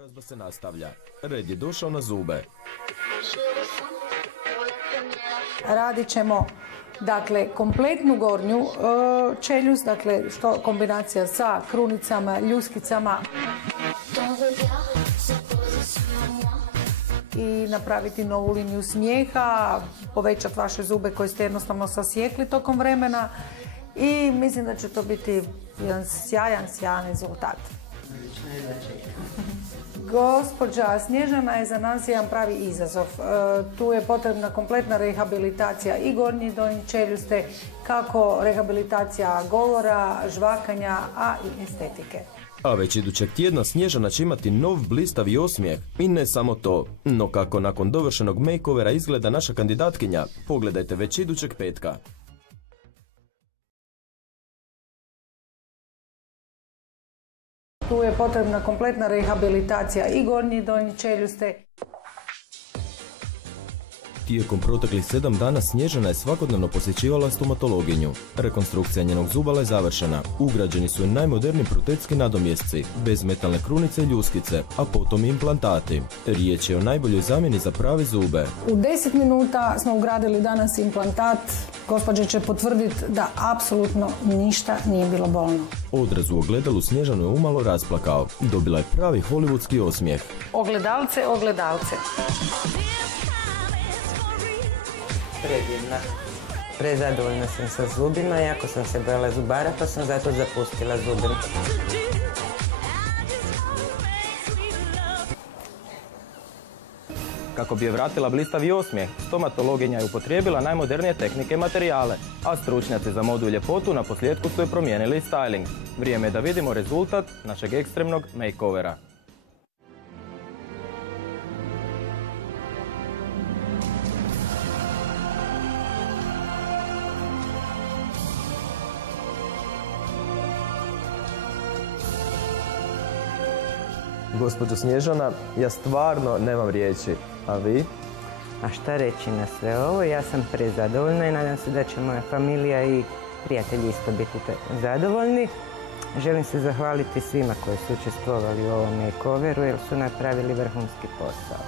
Izobrazba se nastavlja. Red je došao na zube. Radit ćemo kompletnu gornju čeljust, što kombinacija sa krunicama, ljuskicama. I napraviti novu liniju smijeha, povećati vaše zube koje ste jednostavno sasjekli tokom vremena i mislim da će to biti jedan sjajan rezultat. Gospođa Snježana je za nas jedan pravi izazov. Tu je potrebna kompletna rehabilitacija i gornje i donje čeljuste, kako rehabilitacija govora, žvakanja, a i estetike. A već idućeg tjedna Snježana će imati nov blistavi osmijeh. I ne samo to. No kako nakon dovršenog makeovera izgleda naša kandidatkinja, pogledajte već idućeg petka. Tu je potrebna kompletna rehabilitacija i gornje i donje čeljuste. Tijekom proteklih 7 dana Snježana je svakodnevno posjećivala stomatologinju. Rekonstrukcija njenog zubala je završena. Ugrađeni su i najmoderniji protetski nadomjesci, bez metalne krunice i ljuskice, a potom i implantati. Riječ je o najboljoj zamjeni za prave zube. U 10 minuta smo ugradili danas implantat. Gospođa će potvrditi da apsolutno ništa nije bilo bolno. Odraz u ogledalu Snježanu je umalo rasplakao. Dobila je pravi hollywoodski osmijeh. Ogledalce. Predivna. Prezadovoljna sam sa zubima, jako sam se bojala zubara, pa sam zato zapustila zubim. Kako bi je vratila blistavi osmijeh, stomatologinja je upotrijebila najmodernije tehnike i materijale, a stručnjaci za modu i ljepotu na posljedku su je promijenili styling. Vrijeme je da vidimo rezultat našeg ekstremnog makeovera. Gospođo Snježana, ja stvarno nemam riječi, a vi? A šta reći na sve ovo? Ja sam prezadovoljna i nadam se da će moja familija i prijatelji isto biti zadovoljni. Želim se zahvaliti svima koji su učestvovali u ovom makeoveru jer su napravili vrhunski posao.